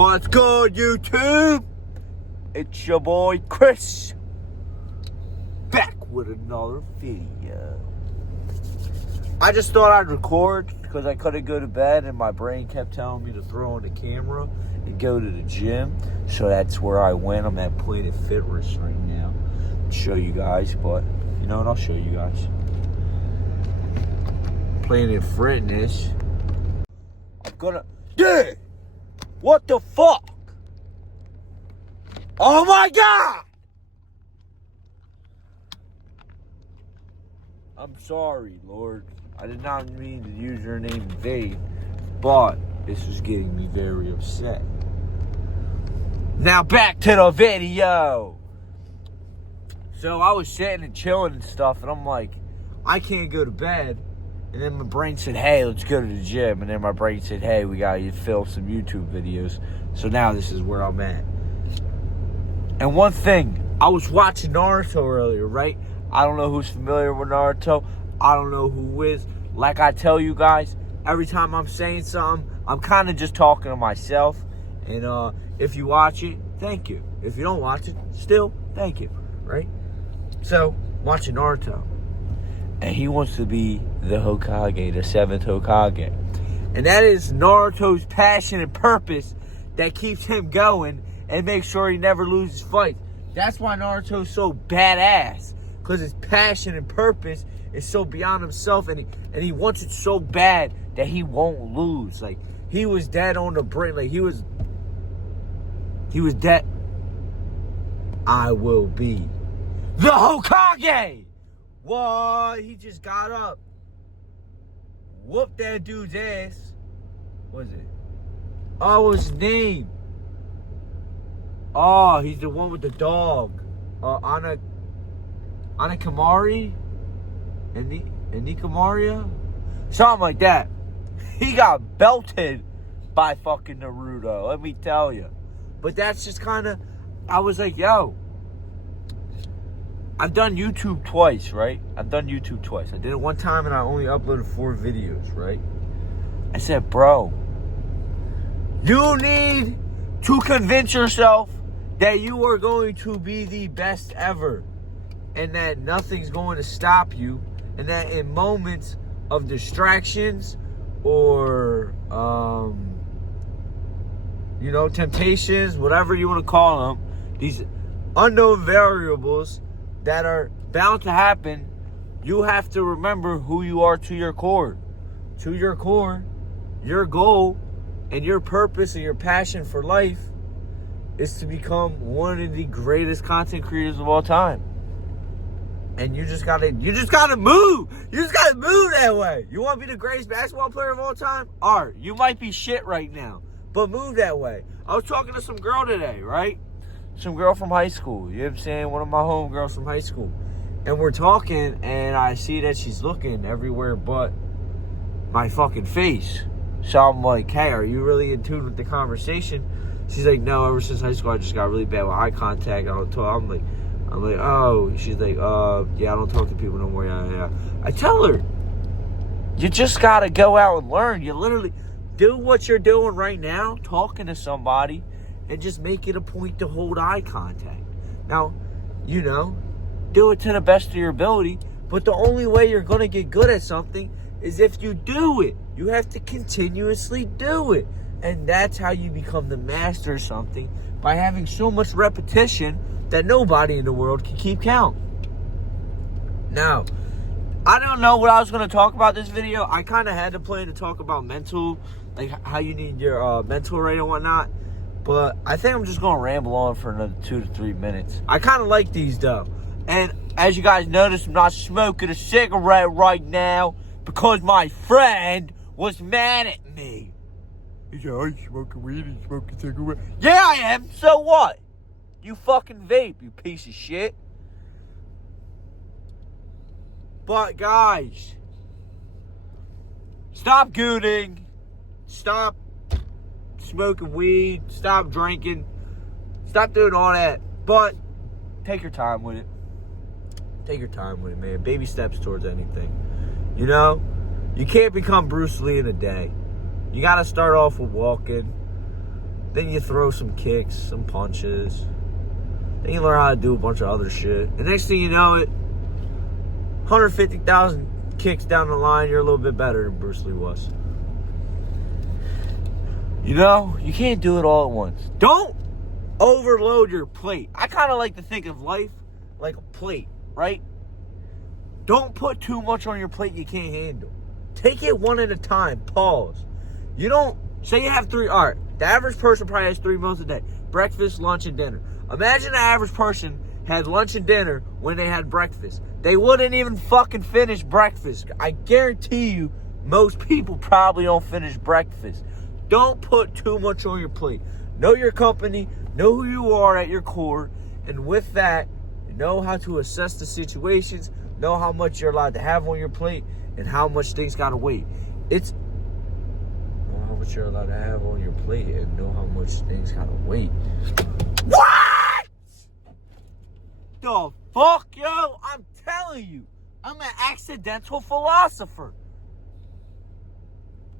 What's good, YouTube? It's your boy Chris, back with another video. I just thought I'd record because I couldn't go to bed and my brain kept telling me to throw on the camera and go to the gym. So that's where I went. I'm at Planet Fitness right now. I'll show you guys, but you know what? I'll show you guys. Planet Fitness. I'm gonna... Dude! What the fuck? Oh my God! I'm sorry, Lord. I did not mean to use your name in vain, but this is getting me very upset. Now back to the video. So I was sitting and chilling and stuff, and I'm like, I can't go to bed. And then my brain said, hey, let's go to the gym. And then my brain said, hey, we got to film some YouTube videos. So now this is where I'm at. And one thing, I was watching Naruto earlier, right? I don't know who's familiar with Naruto. I don't know who is. Like I tell you guys, every time I'm saying something, I'm kind of just talking to myself. And if you watch it, thank you. If you don't watch it, still, thank you, right? So, watching Naruto. And he wants to be the Hokage, the 7th Hokage. And that is Naruto's passion and purpose that keeps him going and makes sure he never loses fights. That's why Naruto's so badass. Because his passion and purpose is so beyond himself. And he wants it so bad that he won't lose. Like, he was dead on the brink. Like, he was dead. I will be the Hokage! What? He just got up. Whooped that dude's ass. What was it? Oh, what was his name? Oh, he's the one with the dog. Anakamari? Nikamaria? Something like that. He got belted by fucking Naruto, let me tell you. But that's just kind of... I was like, yo... I've done YouTube twice, right? I did it one time and I only uploaded 4 videos, right? I said, bro, you need to convince yourself that you are going to be the best ever and that nothing's going to stop you, and that in moments of distractions or, temptations, whatever you want to call them, these unknown variables that are bound to happen, you have to remember who you are to your core. To your core, your goal and your purpose and your passion for life is to become one of the greatest content creators of all time. And you just gotta move. You just gotta move that way. You want to be the greatest basketball player of all time? Alright, you might be shit right now, but move that way. I was talking to some girl today, right? Some girl from high school, you know what I'm saying? One of my homegirls from high school. And we're talking, and I see that she's looking everywhere but my fucking face. So I'm like, hey, are you really in tune with the conversation? She's like, no, ever since high school, I just got really bad with eye contact. I don't talk. I'm like, oh. She's like, yeah, I don't talk to people no more. Yeah. I tell her, you just got to go out and learn. You literally do what you're doing right now, talking to somebody, and just make it a point to hold eye contact. Now, do it to the best of your ability, but the only way you're going to get good at something is if you do it. You have to continuously do it. And that's how you become the master of something, by having so much repetition that nobody in the world can keep count. Now, I don't know what I was going to talk about this video. I kind of had to plan to talk about mental, like how you need your mental rate and whatnot. But I think I'm just going to ramble on for another 2 to 3 minutes. I kind of like these, though. And as you guys notice, I'm not smoking a cigarette right now because my friend was mad at me. He said, I ain't smoking weed, I ain't smoking cigarette. Yeah, I am. So what? You fucking vape, you piece of shit. But, guys, stop gooning. Stop smoking weed, stop drinking, stop doing all that, but take your time with it. Man. Baby steps towards anything. You can't become Bruce Lee in a day. You got to start off with walking, Then you throw some kicks, some punches. Then you learn how to do a bunch of other shit. And next thing you know, 150,000 kicks down the line, you're a little bit better than Bruce Lee was. You know, you can't do it all at once. Don't overload your plate. I kind of like to think of life like a plate, right? Don't put too much on your plate you can't handle. Take it one at a time. Pause. You don't, say you have 3, all right, the average person probably has 3 meals a day. Breakfast, lunch, and dinner. Imagine the average person had lunch and dinner when they had breakfast. They wouldn't even fucking finish breakfast. I guarantee you, most people probably don't finish breakfast. Don't put too much on your plate. Know your company, know who you are at your core, and with that, know how to assess the situations, know how much you're allowed to have on your plate, and how much things gotta wait. Know how much you're allowed to have on your plate, and know how much things gotta wait. What? The fuck, yo? I'm telling you, I'm an accidental philosopher.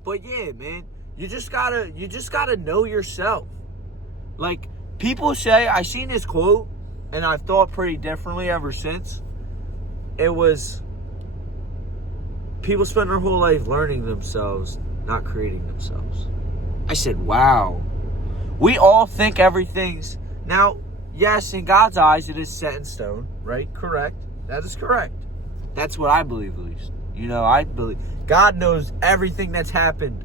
But yeah, man, you just gotta know yourself. Like, people say, I seen this quote, and I've thought pretty differently ever since. It was, people spend their whole life learning themselves, not creating themselves. I said, wow. We all think everything's, now, yes, in God's eyes, it is set in stone, right? Correct. That is correct. That's what I believe, at least. You know, I believe God knows everything that's happened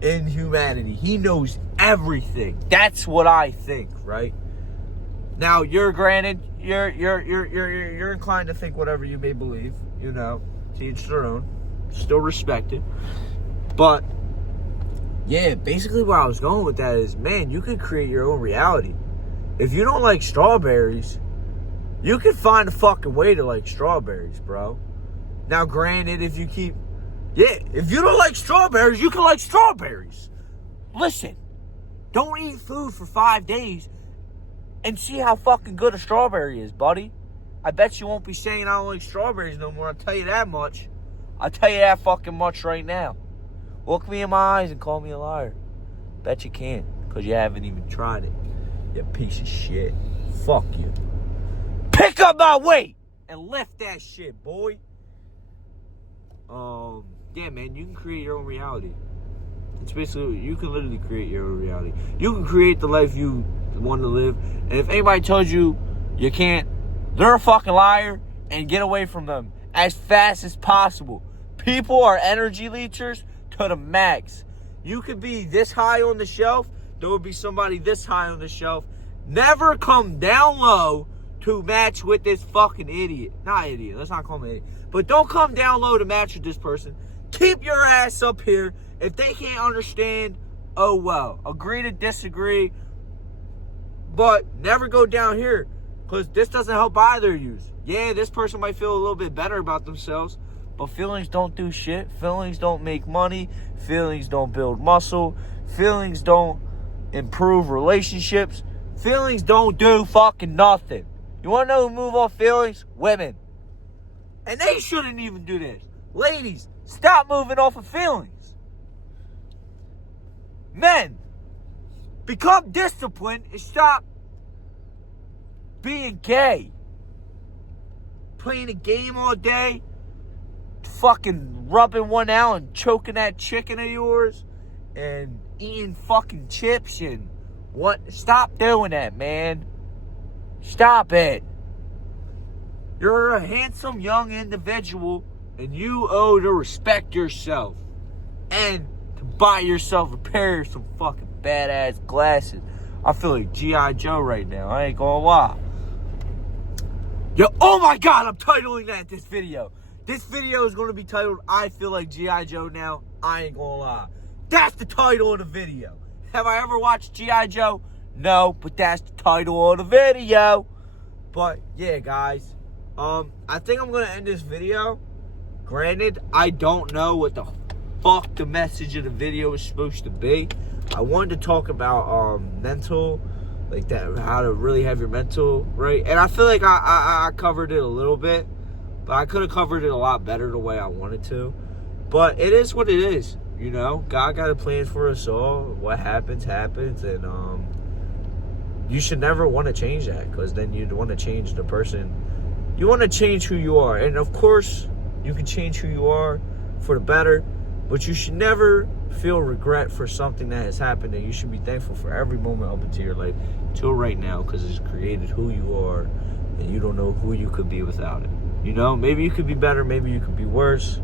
in humanity. He knows everything. That's what I think, right? Now, you're inclined to think whatever you may believe, you know, to each their own. Still respect it. But yeah, basically where I was going with that is, man, you can create your own reality. If you don't like strawberries, you can find a fucking way to like strawberries, bro. Now, granted, if you don't like strawberries, you can like strawberries. Listen, don't eat food for 5 days and see how fucking good a strawberry is, buddy. I bet you won't be saying I don't like strawberries no more. I'll tell you that much. I'll tell you that fucking much right now. Look me in my eyes and call me a liar. Bet you can't, because you haven't even tried it. You piece of shit. Fuck you. Pick up my weight and lift that shit, boy. Yeah, man, you can create your own reality. It's basically, you can literally create your own reality. You can create the life you want to live. And if anybody tells you you can't, they're a fucking liar, and get away from them as fast as possible. People are energy leechers to the max. You could be this high on the shelf, there would be somebody this high on the shelf. Never come down low to match with this fucking idiot. Not idiot, let's not call him an idiot. But don't come down low to match with this person. Keep your ass up here. If they can't understand, oh well. Agree to disagree. But never go down here, because this doesn't help either of you. Yeah, this person might feel a little bit better about themselves, but feelings don't do shit. Feelings don't make money. Feelings don't build muscle. Feelings don't improve relationships. Feelings don't do fucking nothing. You want to know who move off feelings? Women. And they shouldn't even do this. Ladies, stop moving off of feelings. Men, become disciplined and stop being gay. Playing a game all day, fucking rubbing one out and choking that chicken of yours, and eating fucking chips and what? Stop doing that, man. Stop it. You're a handsome young individual, and you owe to respect yourself and to buy yourself a pair of some fucking badass glasses. I feel like G.I. Joe right now. I ain't gonna lie. Yo, oh my God, I'm titling that this video. This video is gonna be titled, I feel like G.I. Joe now. I ain't gonna lie. That's the title of the video. Have I ever watched G.I. Joe? No, but that's the title of the video. But yeah, guys. I think I'm gonna end this video. Granted, I don't know what the fuck the message of the video is supposed to be. I wanted to talk about mental, like that, how to really have your mental right. And I feel like I covered it a little bit, but I could have covered it a lot better the way I wanted to. But it is what it is. You know, God got a plan for us all. What happens, happens. And you should never want to change that, because then you'd want to change the person. You want to change who you are. And of course, you can change who you are for the better. But you should never feel regret for something that has happened. And you should be thankful for every moment up into your life till right now, because it's created who you are. And you don't know who you could be without it. You know, maybe you could be better. Maybe you could be worse.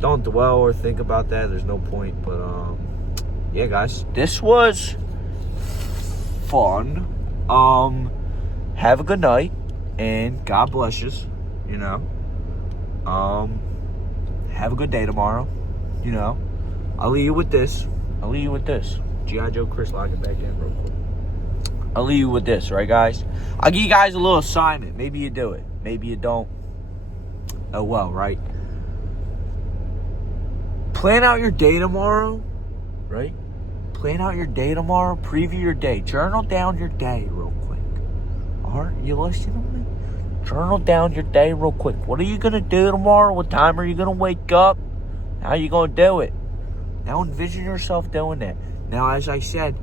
Don't dwell or think about that. There's no point. But, yeah, guys. This was fun. Have a good night. And God bless you. You know. Have a good day tomorrow. You know. I'll leave you with this. G.I. Joe Chris, log it back in real quick. I'll leave you with this, right, guys? I'll give you guys a little assignment. Maybe you do it. Maybe you don't. Oh, well, right? Plan out your day tomorrow, right? Plan out your day tomorrow. Preview your day. Journal down your day real quick. All right? You listening to me? Journal down your day real quick. What are you going to do tomorrow? What time are you going to wake up? How are you going to do it? Now envision yourself doing that. Now, as I said,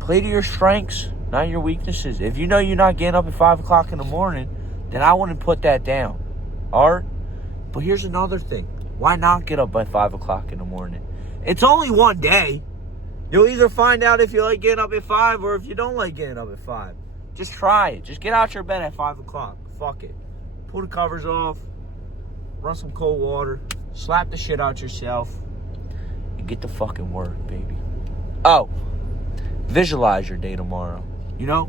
play to your strengths, not your weaknesses. If you know you're not getting up at 5 o'clock in the morning, then I wouldn't put that down. All right? But here's another thing. Why not get up by 5 o'clock in the morning? It's only one day. You'll either find out if you like getting up at 5 or if you don't like getting up at 5. Just try it. Just get out your bed at 5 o'clock. Fuck it. Pull the covers off. Run some cold water. Slap the shit out yourself. And get to fucking work, baby. Oh. Visualize your day tomorrow. You know?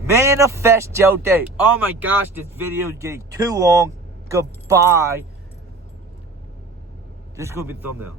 Manifest your day. Oh my gosh, this video is getting too long. Goodbye. This is going to be the thumbnail.